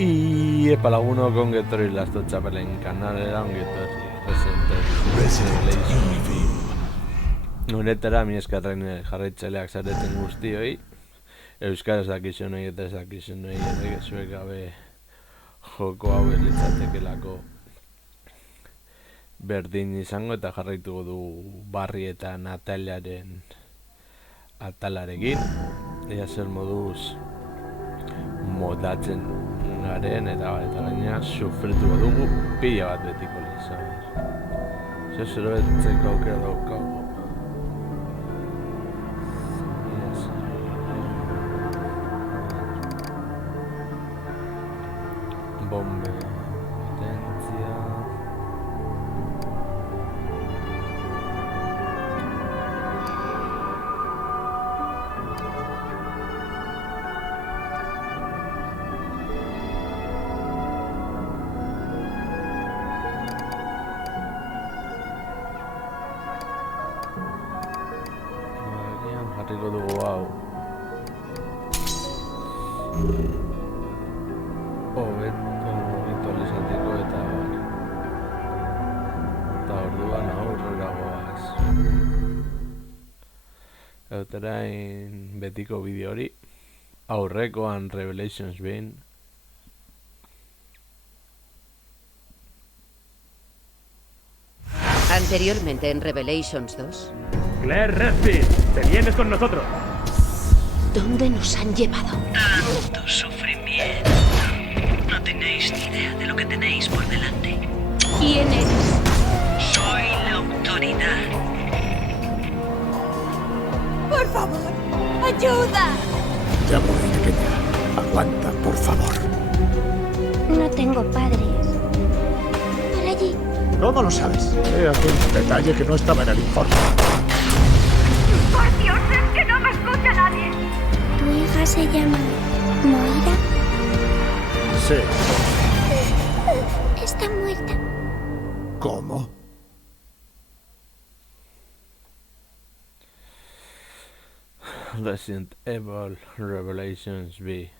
Y epa lagunok ongi etorri Lasto Txapelen kanalera, ongi etorri Resident Evil Honetara, mi eskarren jarraitzaileak zareten guztioi. Euskaraz dakizunoi eta ez dakizunoi ere zuek gabe joko hau ez litzatekelako berdin izango, eta jarraituko du Barry eta Nataliaren atalarekin. Ea zer moduz modatzen garen eta gaina sufrituko dugu pila bat betiko lezan. Zer betzeko aukera daukago. Bombe, potencia. Jarriko dugu hau. Hobeto lezateko eta orduan aurrera goaz. Euterain betiko bideo hori. Aurrekoan Revelations behin. Anteriormente en Revelations 2. Claire Redfield, te vienes con nosotros. ¿Dónde nos han llevado? Tanto sufrimiento. No tenéis ni idea de lo que tenéis por delante. ¿Quién eres? Soy la autoridad. ¡Por favor! ¡Ayuda! Ya voy, pequeña. Aguanta, por favor. No tengo padres. Por allí. ¿Cómo lo sabes? He aquí un detalle que no estaba en el informe. ¡Por Dios, es que no me escucha nadie! ¿Tu hija se llama Moira? Sí. Está muerta. ¿Cómo? Resident Evil Revelations V.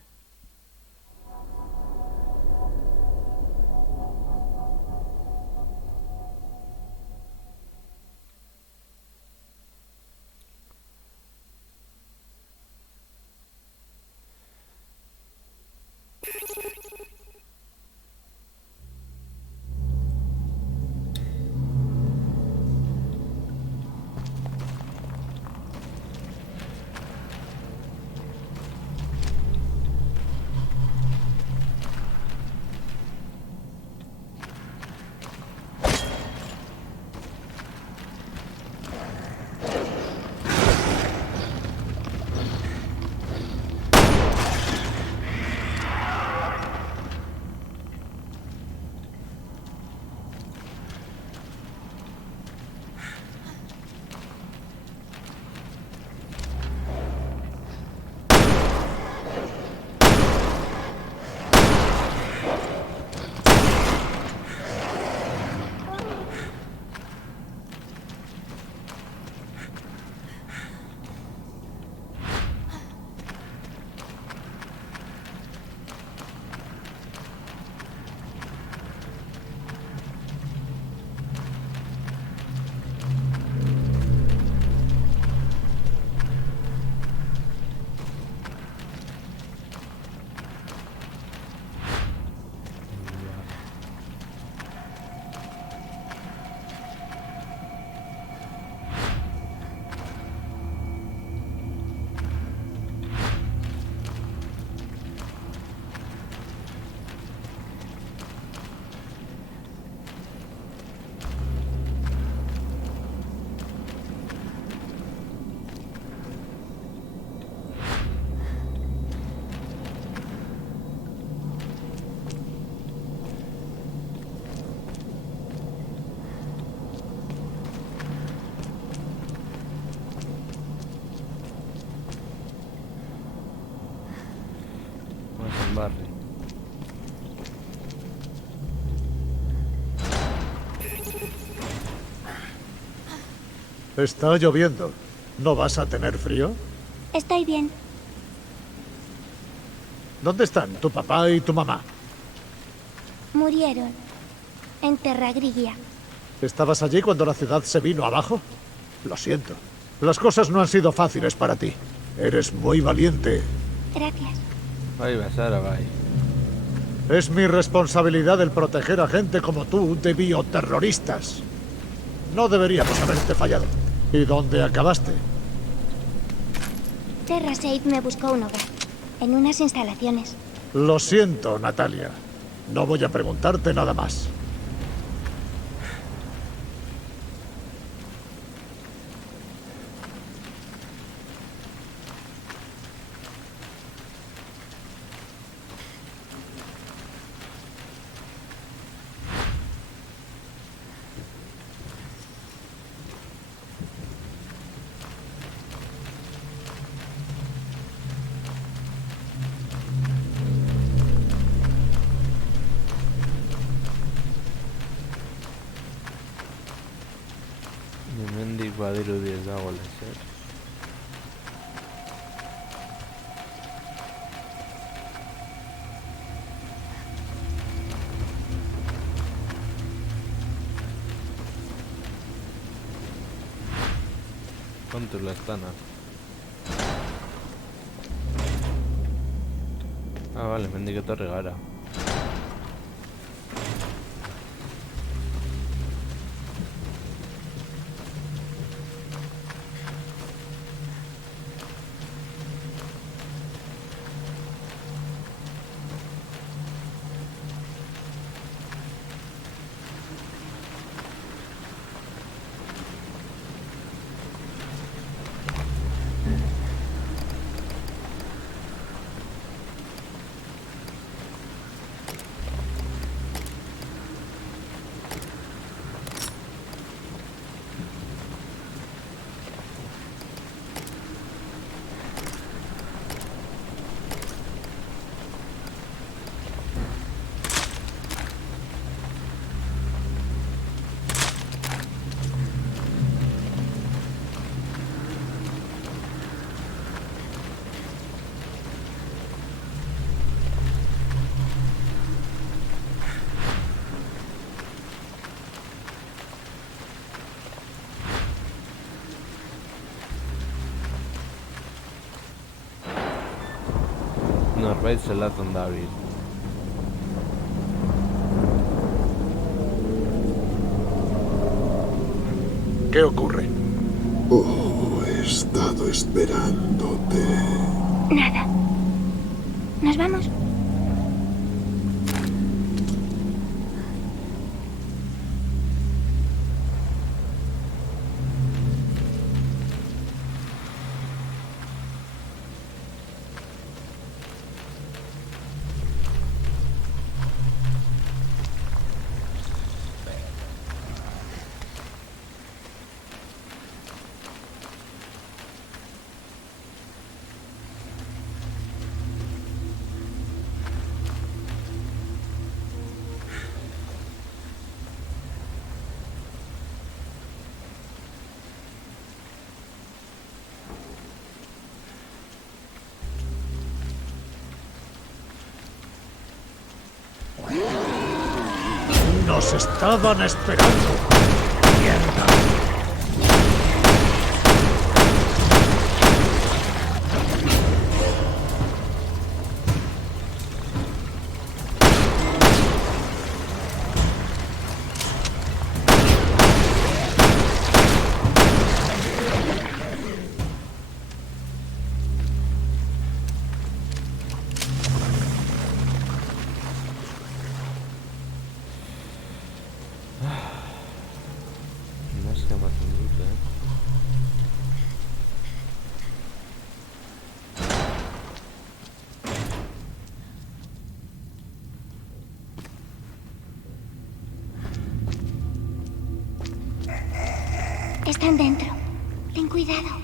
Barry. Está lloviendo. ¿No vas a tener frío? Estoy bien. ¿Dónde están tu papá y tu mamá? Murieron. En Terragrigia. ¿Estabas allí cuando la ciudad se vino abajo? Lo siento. Las cosas no han sido fáciles para ti. Eres muy valiente. Gracias. Vai, Sara, vai. Es mi responsabilidad el proteger a gente como tú de bioterroristas. No deberíamos haberte fallado. ¿Y dónde acabaste? TerraSafe me buscó un hogar. En unas instalaciones. Lo siento, Natalia. No voy a preguntarte nada más. Hemendik badirudi ez dago ezer. Kontuz lastana. Vale, hemendik etorri gara. Norbait zelatzen dabil. ¿Qué ocurre? Oh, he estado esperándote. Nada. ¿Nos vamos? Nos estaban esperando. ¡Mierda! No sé más mucho, Están dentro. Ten cuidado.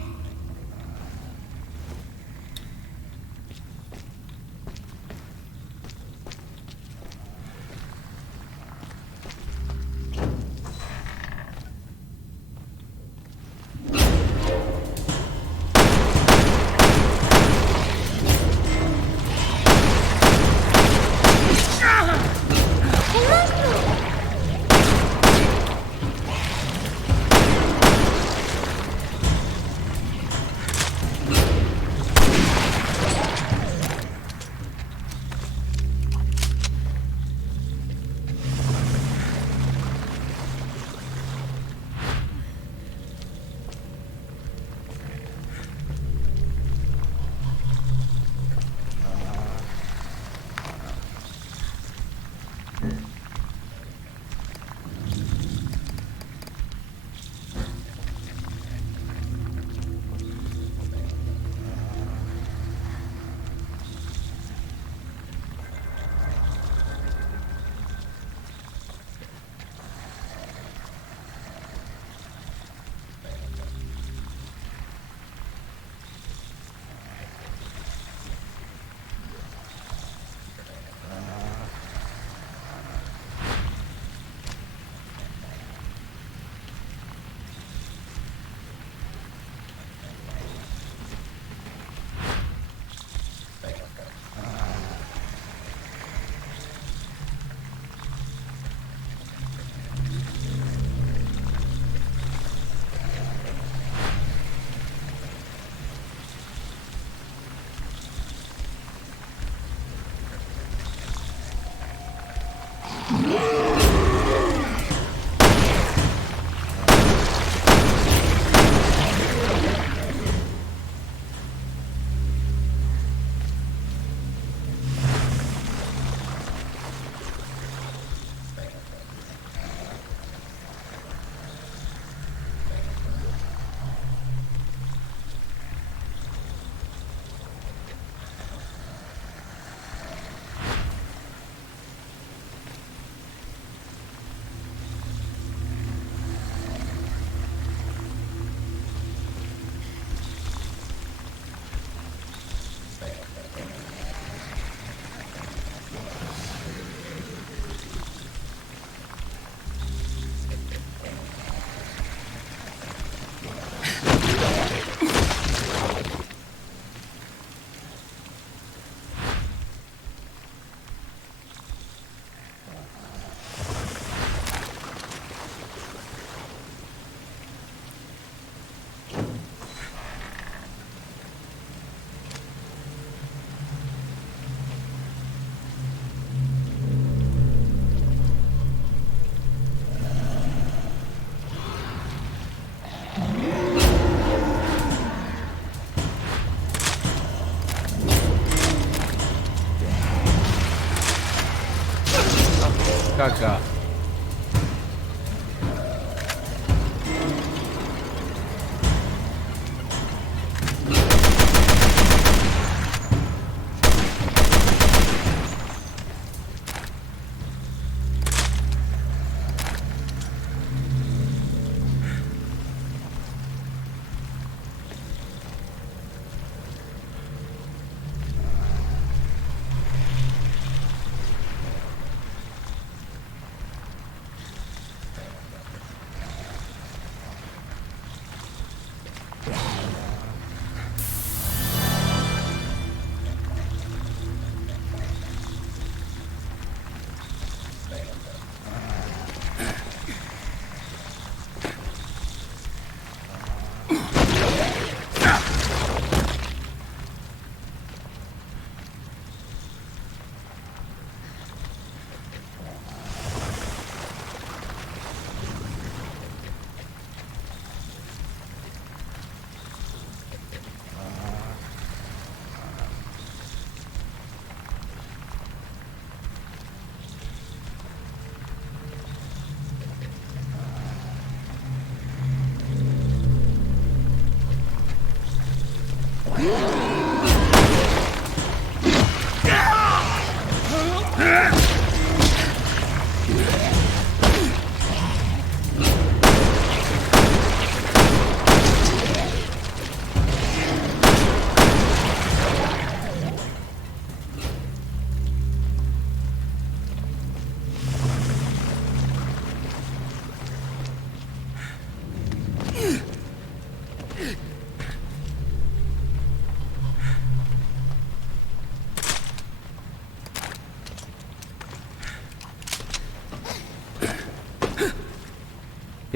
Kaka.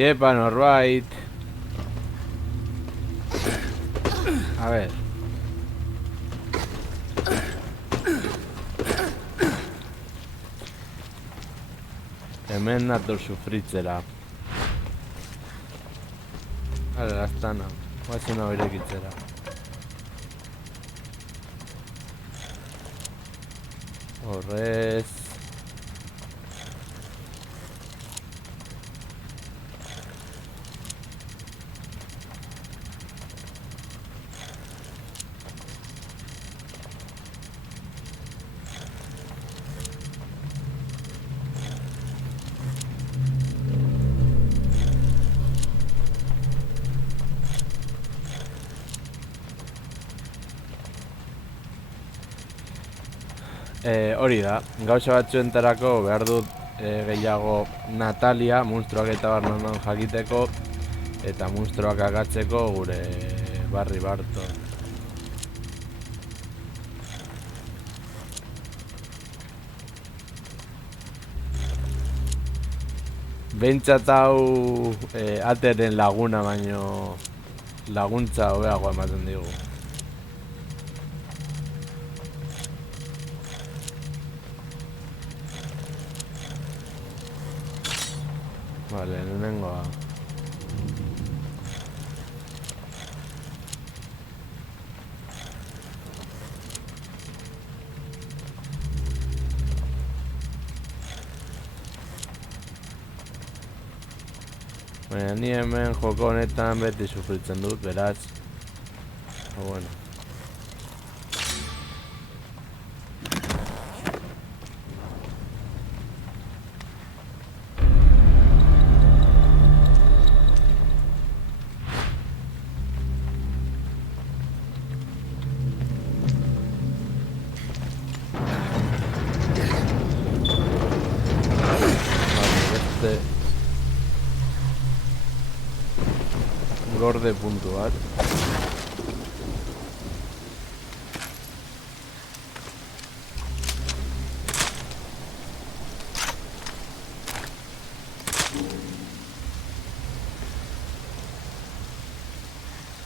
Yepa, norbait. A ver. Hemen nator sufritzera. Hale, lastana. Guazen hau irekitzera. Horrez. Hori da, gauza batzuentarako behar dut gehiago Natalia, monstruak eta barnanon jakiteko eta monstruak agatzeko gure Barry Barton. Behintzat hau ateren laguna baino laguntza hobeagoa ematen digu. Vale, lehenengoa. Baina ni hemen joko honetan beti sufritzen dut, beraz. Bueno. Gorde puntu bat.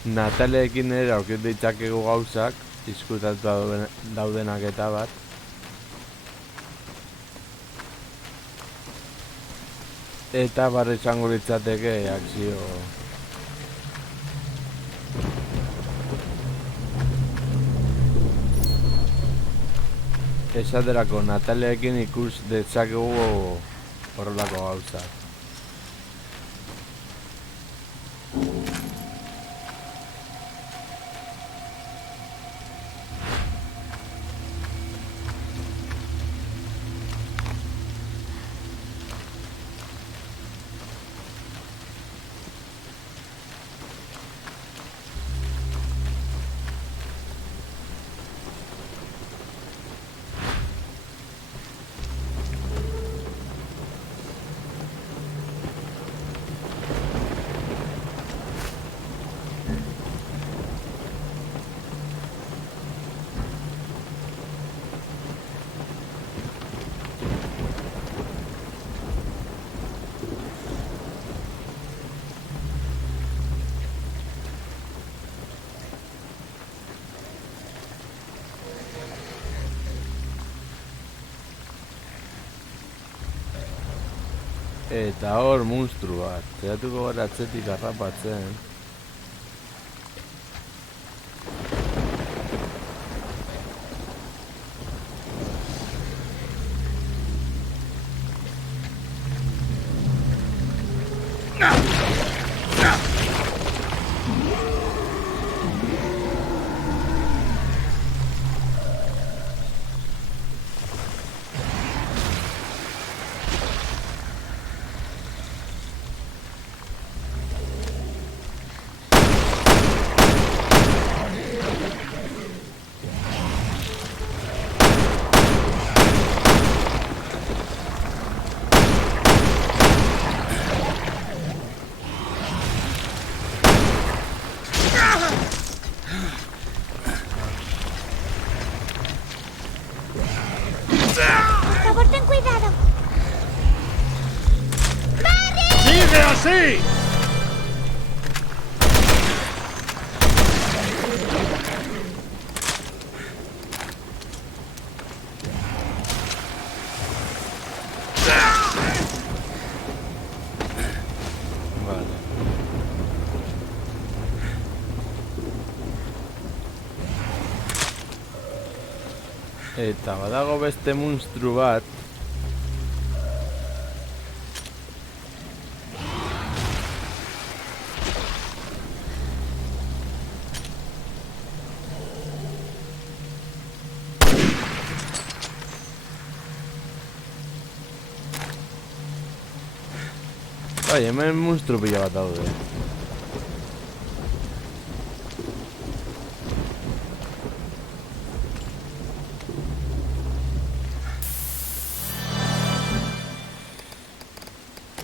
Nataleekin ere aurkitu ditzakegu gauzak, izkutatu daudenak eta bat. Eta barri izango litzateke akzio. Esaterako Nataleekin ikus dezakegu horrelako gauzak. Eta hor monstru bat, zeratuko gara atzetik harrapatzen. Por favor, ten cuidado. ¡Sigue así! Vale. Eta badago beste monstru bat. Bai, hemen monstru pila bat daude.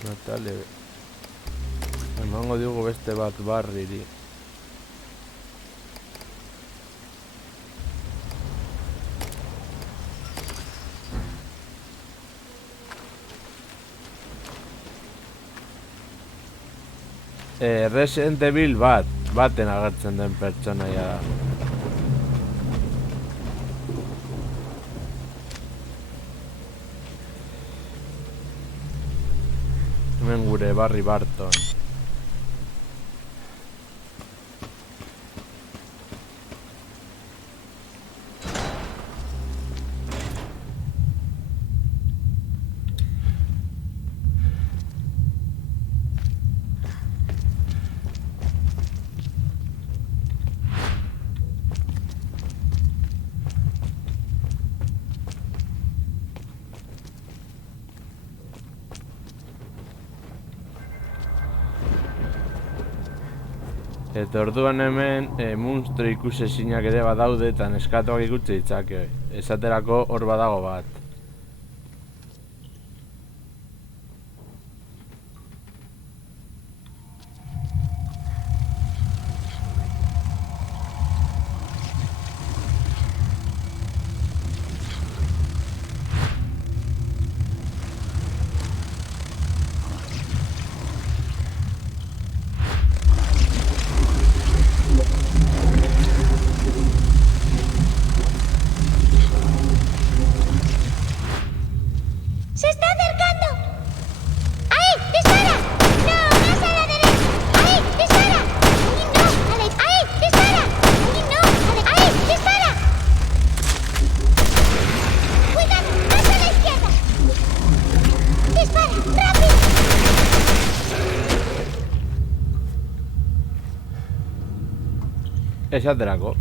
Natale, emango diogu beste bat barriri. Resident Evil baten agertzen den pertsonaia da. Hemen gure Barry Barton. Eta orduan hemen monstru ikusezinak ere badaude eta neskatoak ikusi ditzake. Esaterako hor badago bat. Esaterako.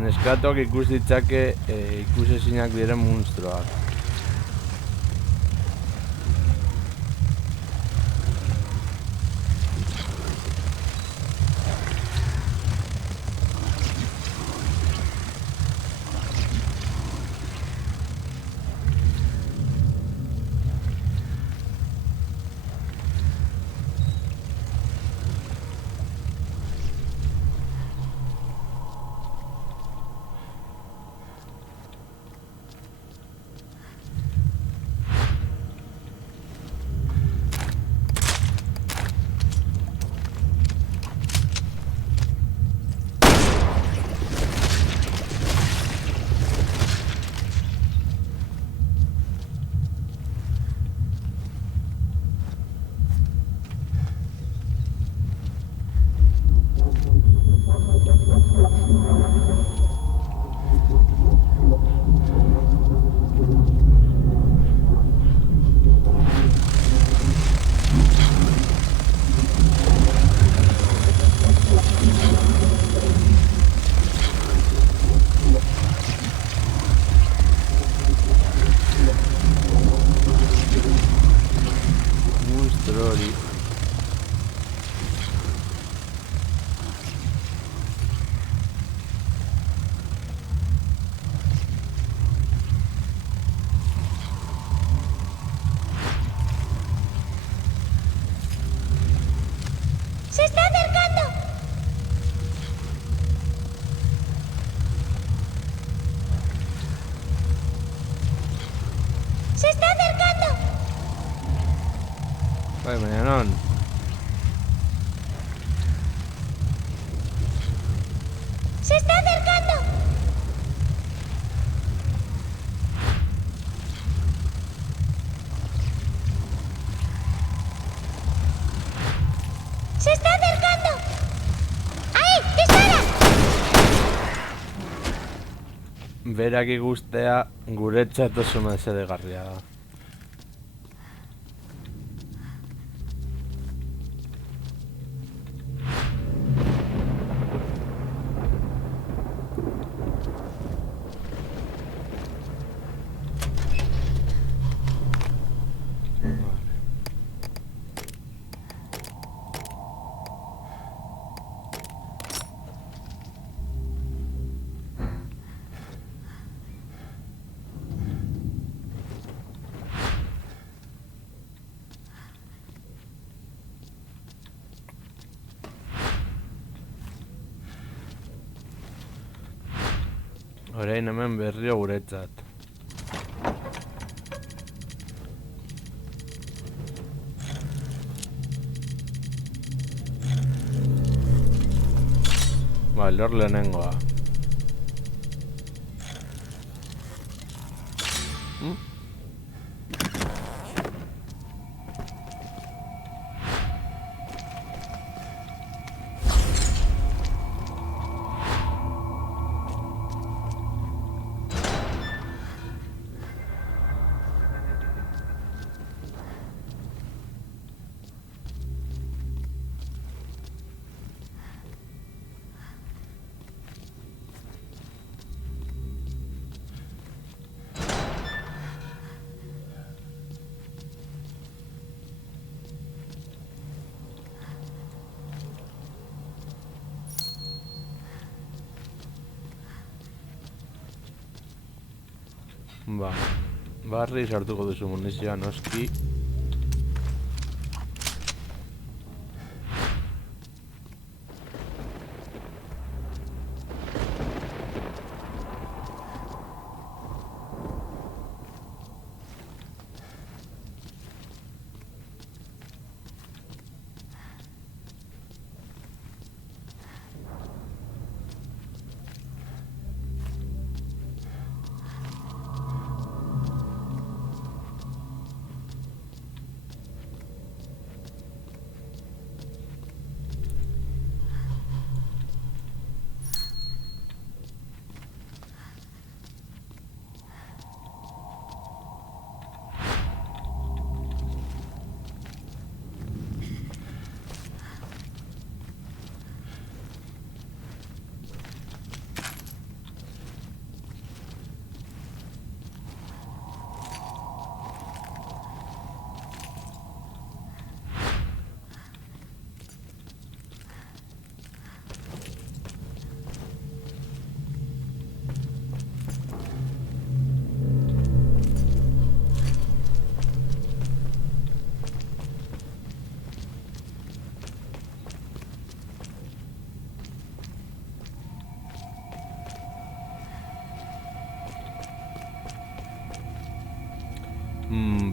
Neskatoak ikus ditzake ikusezinak diren monstruoak. ¡Se está acercando! ¡Se está acercando! Bai, baina non? ¡Se está acercando! ¡Se está acercando! ¡Ahí! ¡Dispara! Berak ikustea guretzat oso mesedegarria da. Orain hemen berrio guretzat. Ba, lor lehenengoa. Ba, barri sartuko duzu munizioa noski.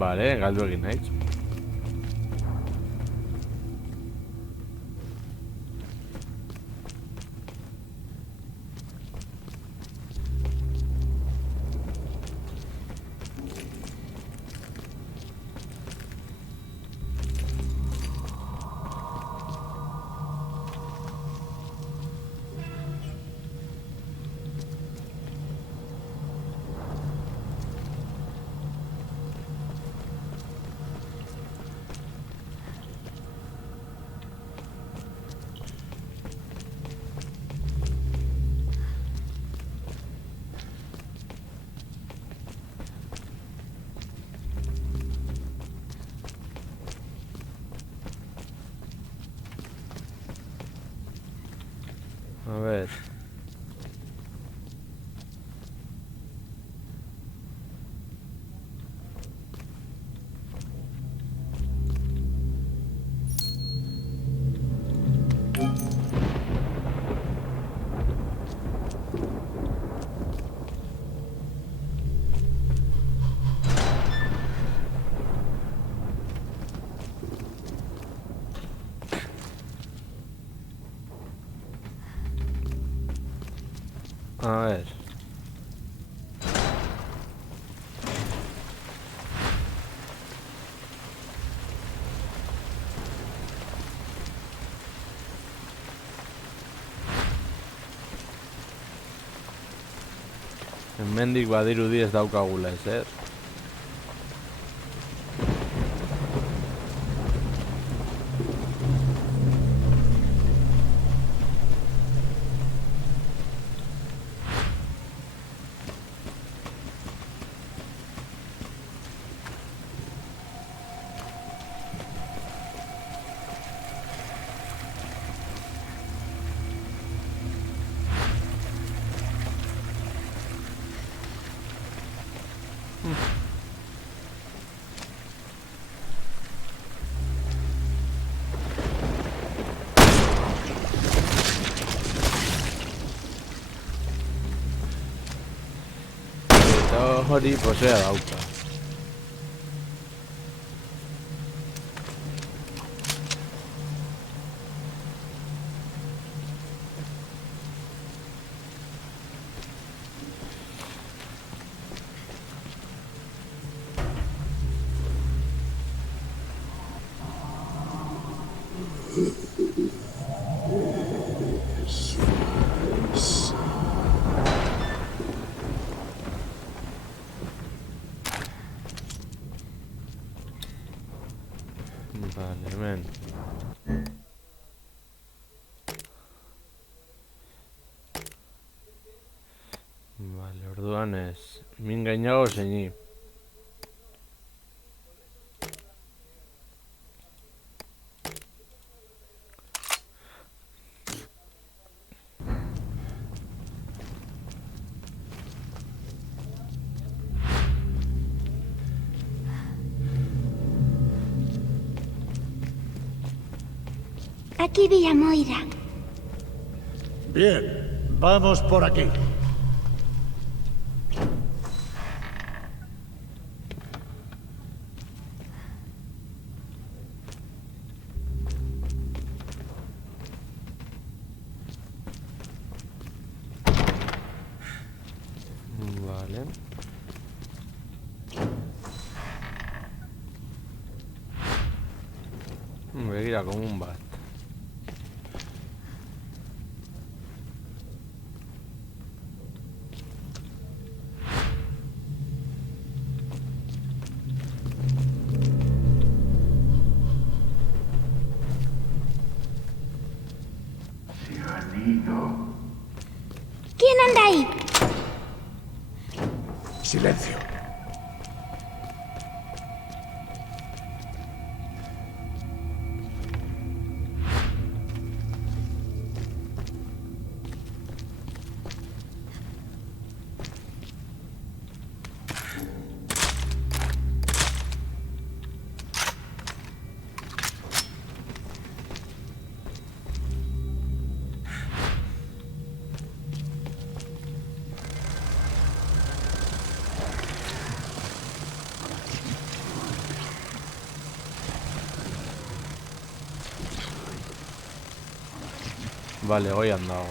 Vale, galdu egin naiz. A ver. A ver. Hemendik badirudi ez daukagula ezer. Eta hori posea dauka. Vale, hemen. Vale, orduan ez. Min gainago zeini. Aquí vi a Moira. Bien, vamos por aquí. Vale. Begira komun bat. ¿Quién anda ahí? Silencio. Vale, voy andando.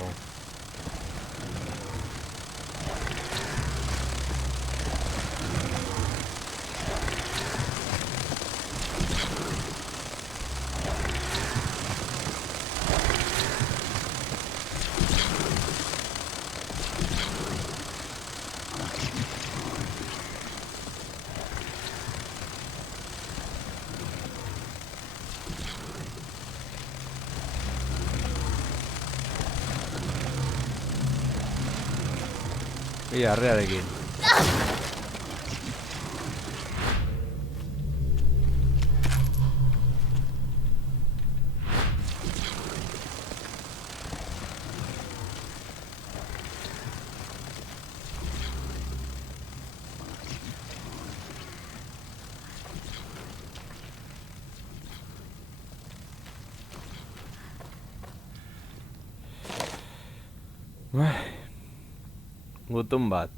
Y arrearekin. Gutun bat.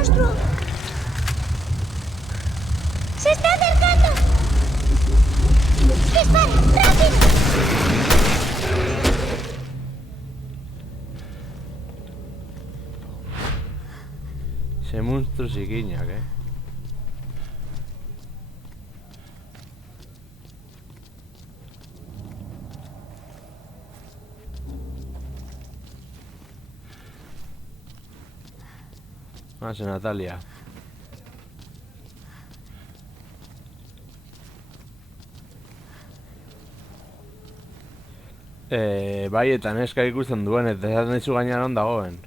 monstruo! ¡Se está acercando! ¡Dispara! ¡Rápido! Ese monstruo chiquiña, ¿qué? Ah, es Natalia. Bai, eta neska ikusten duen, eta ez nahizu gainean dagoen.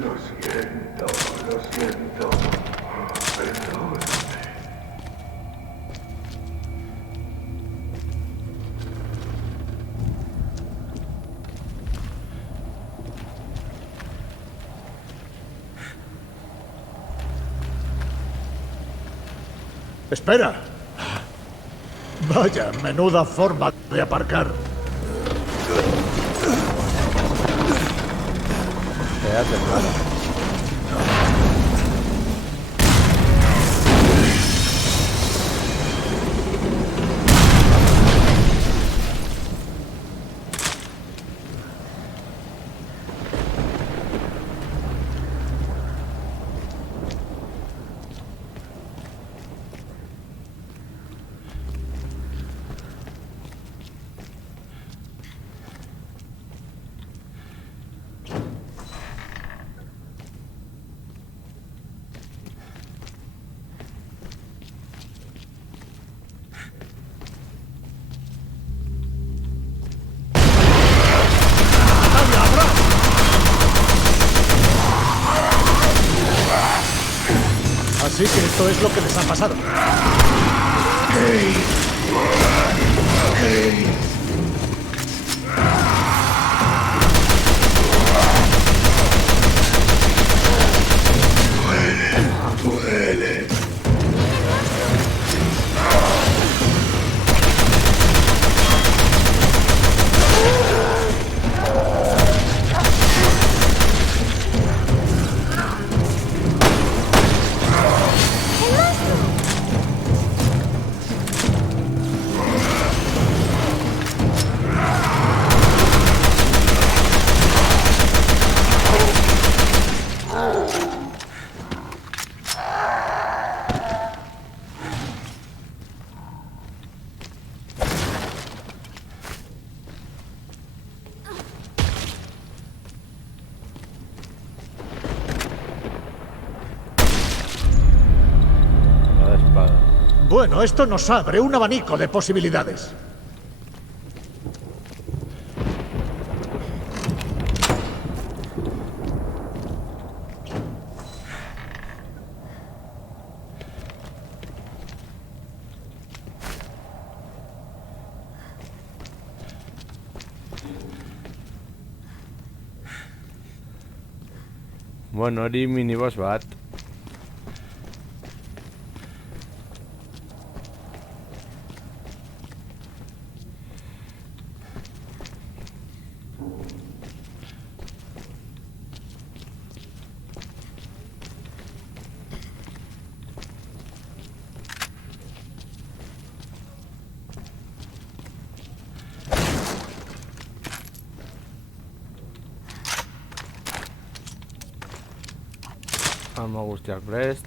Lo siento. Perdóname. ¡Espera! Vaya, menuda forma de aparcar. Quédate, hermano. Así que esto es lo que les ha pasado. Hey. Bueno, esto nos abre un abanico de posibilidades. Bueno, hori miniboss bat. Arma guztiak prest.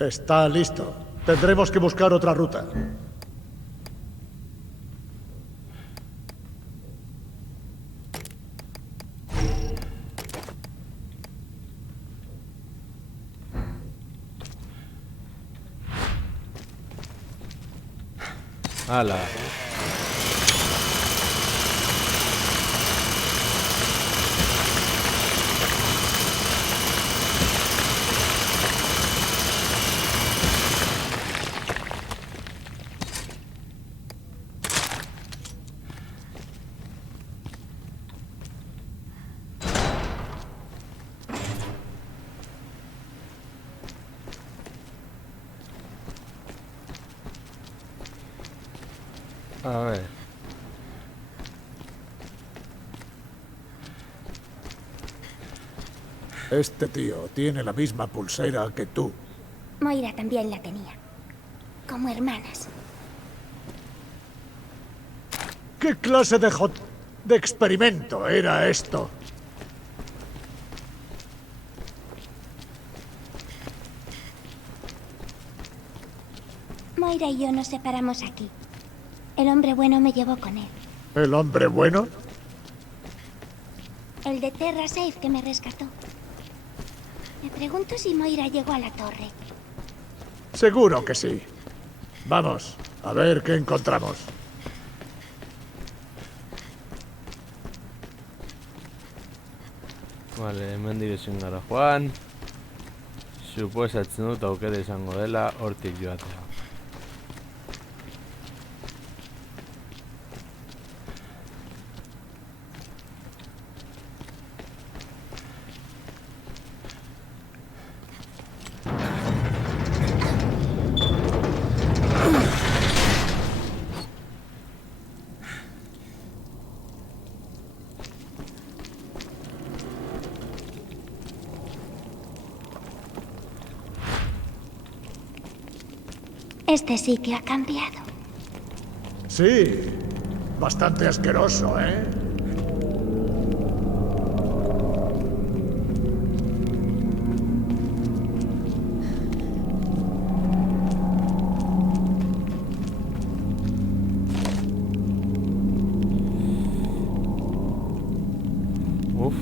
Está listo. Tendremos que buscar otra ruta. Ala. A ver. Este tío tiene la misma pulsera que tú. Moira también la tenía. Como hermanas. ¿Qué clase de experimento era esto? Moira y yo nos separamos aquí. El hombre bueno me llevó con él. ¿El hombre bueno? El de Terra Safe que me rescató. Me pregunto si Moira llegó a la torre. Seguro que sí. Vamos, a ver qué encontramos. Vale, hemendik ezin gara joan. Suposatzen dut aukera izango dela hortik joatea. Este sí que ha cambiado. Sí, bastante asqueroso, ¿eh? Uf.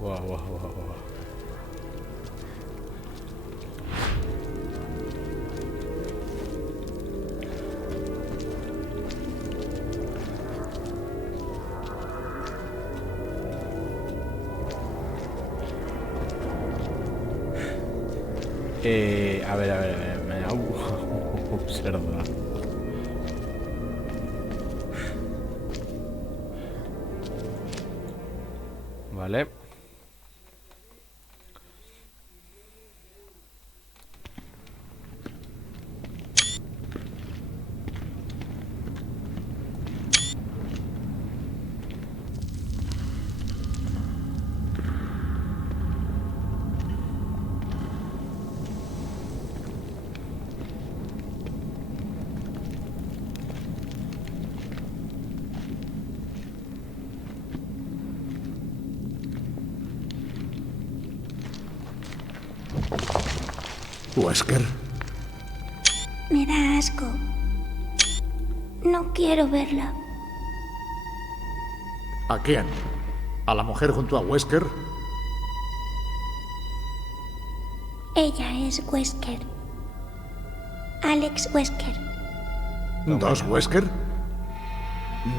Wow. A ver, zer da. Vale. Wesker. Me da asco. No quiero verla. ¿A quién? ¿A la mujer junto a Wesker? Ella es Wesker. Alex Wesker. ¿Dos Wesker?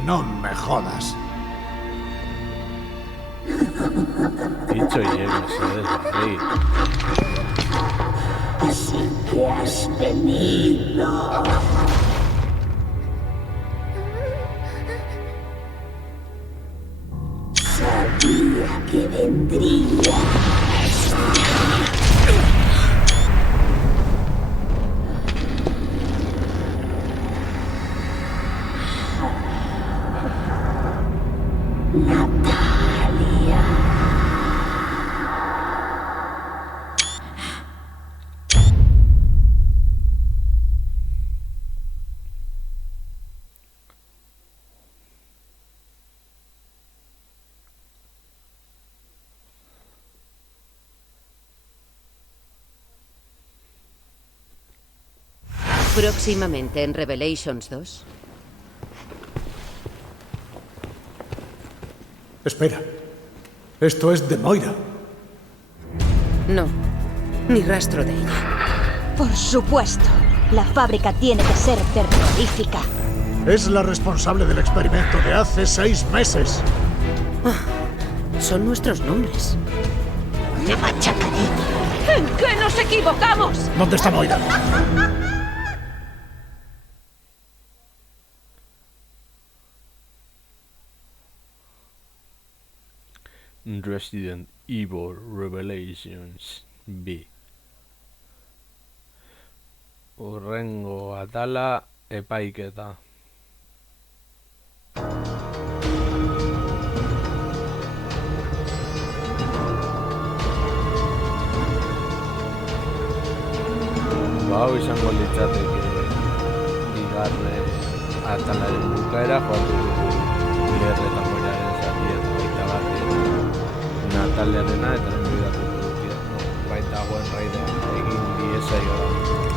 No me jodas. Dicho y hecho, ¿sabes? Sí. Así que has venido. Sabía que vendrías. Natalia. Próximamente en Revelations 2. Espera. Esto es de Moira. No, ni rastro de ella. Por supuesto. La fábrica tiene que ser terrorífica. Es la responsable del experimento de hace 6 meses. Son nuestros nombres. Te machacaré. ¿En qué nos equivocamos? ¿Dónde está Moira? Resident Evil Revelations B. Urrengo atala epaiketa. Hau izango litzateke bigarren atalaren bukaera joatu dugu Claire eta Moiraren zatia eta baita bat Nataliarena eta lehen bidatuko dut baita goen raidea egin diesaioa.